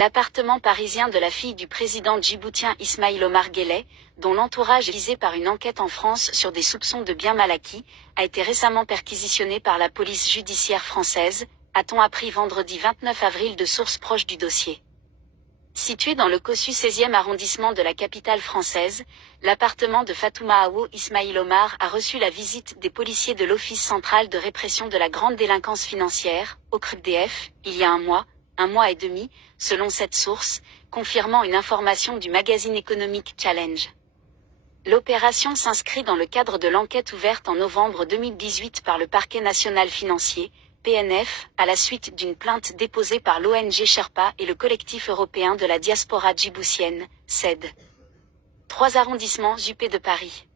L'appartement parisien de la fille du président djiboutien Ismaïl Omar Guelleh, dont l'entourage est visé par une enquête en France sur des soupçons de biens mal acquis, a été récemment perquisitionné par la police judiciaire française, a-t-on appris vendredi 29 avril de sources proches du dossier. Situé dans le cossu 16e arrondissement de la capitale française, l'appartement de Fatouma Awo Ismaïl Omar a reçu la visite des policiers de l'Office central de répression de la grande délinquance financière, OCRDF, il y a un mois et demi, selon cette source, confirmant une information du magazine économique Challenge. L'opération s'inscrit dans le cadre de l'enquête ouverte en novembre 2018 par le Parquet national financier, PNF, à la suite d'une plainte déposée par l'ONG Sherpa et le collectif européen de la diaspora djiboutienne, CED. 3 arrondissements UP de Paris.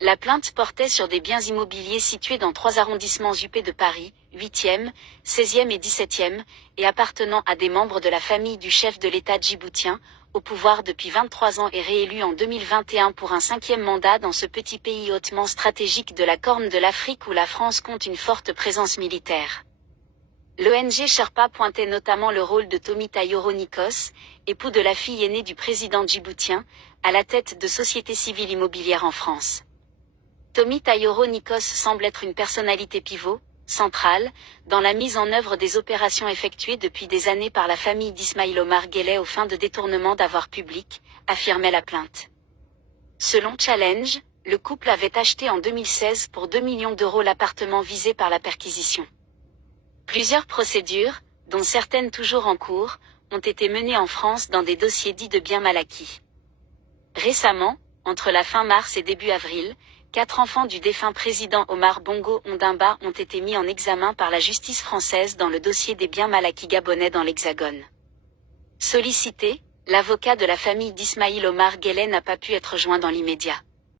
La plainte portait sur des biens immobiliers situés dans 3 arrondissements UP de Paris, 8e, 16e et 17e, et appartenant à des membres de la famille du chef de l'État djiboutien, au pouvoir depuis 23 ans et réélu en 2021 pour un 5e mandat dans ce petit pays hautement stratégique de la Corne de l'Afrique où la France compte une forte présence militaire. L'ONG Sherpa pointait notamment le rôle de Tomi Tayoro Nikos, époux de la fille aînée du président djiboutien, à la tête de sociétés civiles immobilières en France. Tomi Tayoro Nikos semble être une personnalité pivot, centrale, dans la mise en œuvre des opérations effectuées depuis des années par la famille d'Ismaïl Omar Guelleh aux fins de détournement d'avoirs publics, affirmait la plainte. Selon Challenge, le couple avait acheté en 2016 pour 2 millions d'euros l'appartement visé par la perquisition. Plusieurs procédures, dont certaines toujours en cours, ont été menées en France dans des dossiers dits de biens mal acquis. Récemment, entre la fin mars et début avril, 4 enfants du défunt président Omar Bongo Ondimba ont été mis en examen par la justice française dans le dossier des biens mal acquis gabonais dans l'Hexagone. Sollicité, l'avocat de la famille d'Ismaïl Omar Guelleh n'a pas pu être joint dans l'immédiat.